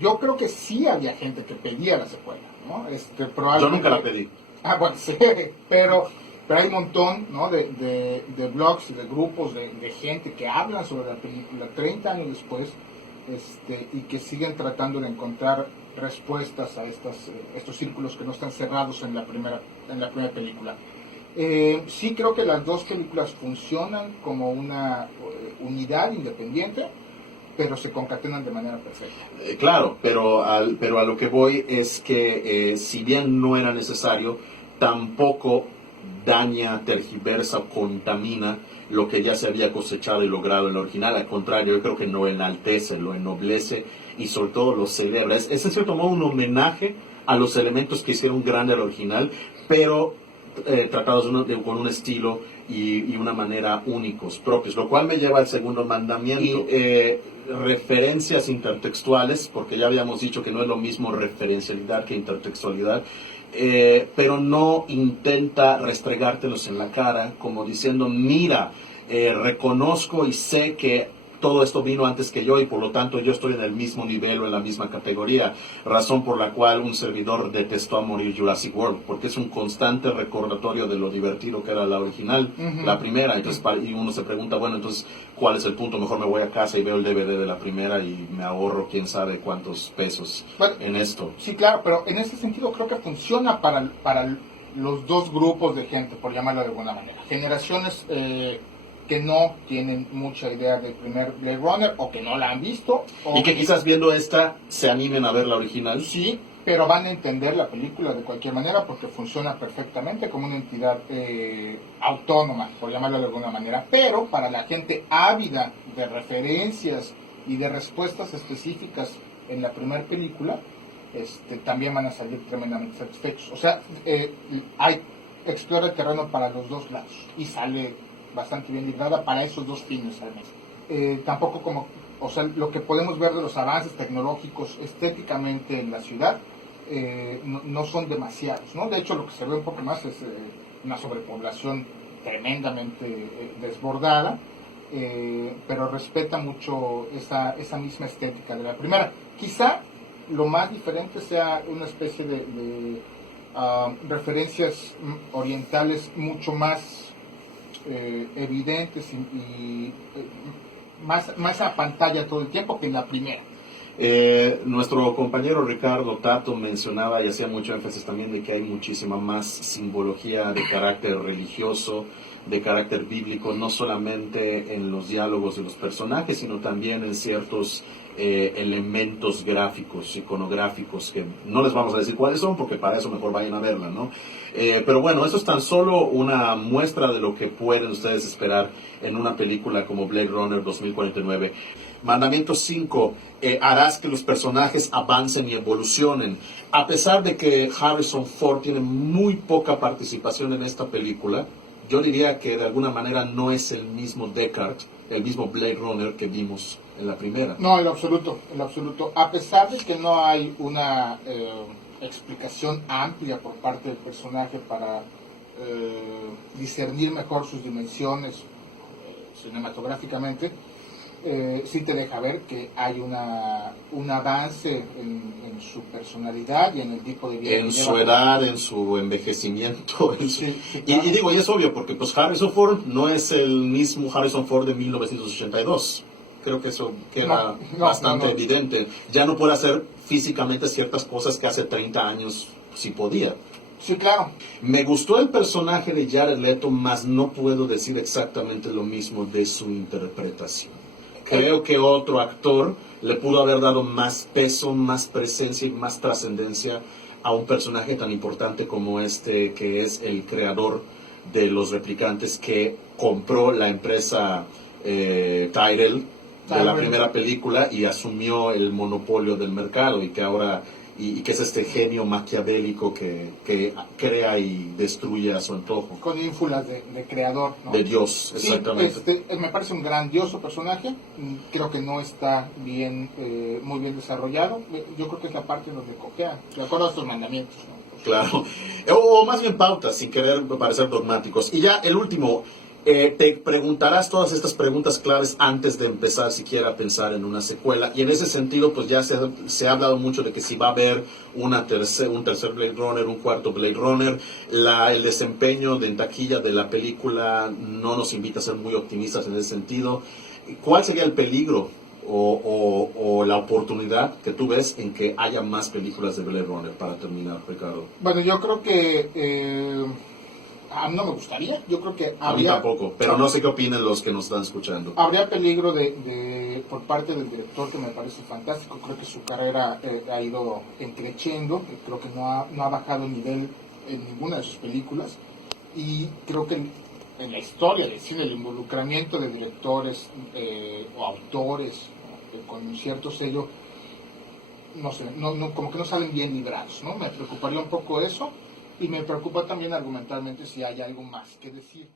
Yo creo que sí había gente que pedía la secuela, ¿no? Yo nunca la pedí. Ah, bueno, sí, pero hay un montón, ¿no? de blogs y de grupos de gente que hablan sobre la película 30 años después, y que siguen tratando de encontrar respuestas a estos círculos que no están cerrados en la primera película. Sí creo que las dos películas funcionan como una unidad independiente, pero se concatenan de manera perfecta. Claro, pero a lo que voy es que si bien no era necesario, tampoco daña, tergiversa o contamina lo que ya se había cosechado y logrado en el original. Al contrario, yo creo que lo enaltece, lo ennoblece y sobre todo lo celebra. Es en cierto modo un homenaje a los elementos que hicieron grande el original, pero tratados con un estilo y una manera únicos, propios, lo cual me lleva al segundo mandamiento. Referencias intertextuales, porque ya habíamos dicho que no es lo mismo referencialidad que intertextualidad, pero no intenta restregártelos en la cara como diciendo, mira, reconozco y sé que todo esto vino antes que yo y por lo tanto yo estoy en el mismo nivel o en la misma categoría, razón por la cual un servidor detestó a morir Jurassic World, porque es un constante recordatorio de lo divertido que era la original, la primera. Entonces, y uno se pregunta, bueno, entonces, ¿cuál es el punto? Mejor me voy a casa y veo el DVD de la primera y me ahorro quién sabe cuántos pesos en esto. Sí, claro, pero en ese sentido creo que funciona para los dos grupos de gente, por llamarlo de alguna manera. Generaciones que no tienen mucha idea del primer Blade Runner o que no la han visto. Y que quizás viendo esta se animen a ver la original. Sí, pero van a entender la película de cualquier manera porque funciona perfectamente como una entidad autónoma, por llamarlo de alguna manera. Pero para la gente ávida de referencias y de respuestas específicas en la primera película, también van a salir tremendamente satisfechos. O sea, explora el terreno para los dos lados y sale bastante bien librada para esos dos fines al menos. Tampoco lo que podemos ver de los avances tecnológicos estéticamente en la ciudad no son demasiados, ¿no? De hecho, lo que se ve un poco más es una sobrepoblación tremendamente desbordada, pero respeta mucho esa misma estética de la primera. Quizá lo más diferente sea una especie de referencias orientales mucho más evidentes y más a pantalla todo el tiempo que en la primera. Nuestro compañero Ricardo Tato mencionaba y hacía mucho énfasis también de que hay muchísima más simbología de carácter religioso, de carácter bíblico, no solamente en los diálogos de los personajes, sino también en ciertos elementos gráficos, iconográficos, que no les vamos a decir cuáles son, porque para eso mejor vayan a verla, ¿no? Pero bueno, eso es tan solo una muestra de lo que pueden ustedes esperar en una película como Blade Runner 2049. Mandamiento 5, harás que los personajes avancen y evolucionen. A pesar de que Harrison Ford tiene muy poca participación en esta película, yo diría que de alguna manera no es el mismo Deckard, el mismo Blade Runner que vimos en la primera. No, en lo absoluto, en lo absoluto. A pesar de que no hay una explicación amplia por parte del personaje para discernir mejor sus dimensiones cinematográficamente, sí te deja ver que hay un avance en su personalidad y en el tipo de vida. En su edad, en su envejecimiento. Sí, claro. Y digo, y es obvio, porque pues Harrison Ford no es el mismo Harrison Ford de 1982. Creo que eso queda bastante evidente. Ya no puede hacer físicamente ciertas cosas que hace 30 años sí podía. Sí, claro. Me gustó el personaje de Jared Leto, mas no puedo decir exactamente lo mismo de su interpretación. Creo que otro actor le pudo haber dado más peso, más presencia y más trascendencia a un personaje tan importante como este, que es el creador de los replicantes, que compró la empresa Tyrell de la primera película y asumió el monopolio del mercado, y que ahora y que es este genio maquiavélico que crea y destruye a su antojo. Con ínfulas de creador, ¿no? De Dios, exactamente. Sí, me parece un grandioso personaje. Creo que no está muy bien desarrollado. Yo creo que es la parte donde cojea, de acuerdo a estos mandamientos, ¿no? Claro. O más bien pautas, sin querer parecer dogmáticos. Y ya el último, Te preguntarás todas estas preguntas claves antes de empezar siquiera a pensar en una secuela. Y en ese sentido, pues ya se ha hablado mucho de que si va a haber un tercer Blade Runner, un cuarto Blade Runner. El desempeño en taquilla de la película no nos invita a ser muy optimistas en ese sentido. ¿Cuál sería el peligro o la oportunidad que tú ves en que haya más películas de Blade Runner, para terminar, Ricardo? Bueno, yo creo que a mí no me gustaría. Yo creo que A mí tampoco, pero no sé qué opinan los que nos están escuchando. Habría peligro por parte del director, que me parece fantástico. Creo que su carrera ha ido creciendo. Creo que no ha bajado el nivel en ninguna de sus películas. Y creo que en la historia del cine, el involucramiento de directores o autores con un cierto sello, no sé, como que no salen bien librados, ¿no? Me preocuparía un poco eso, y me preocupa también argumentalmente si hay algo más que decir.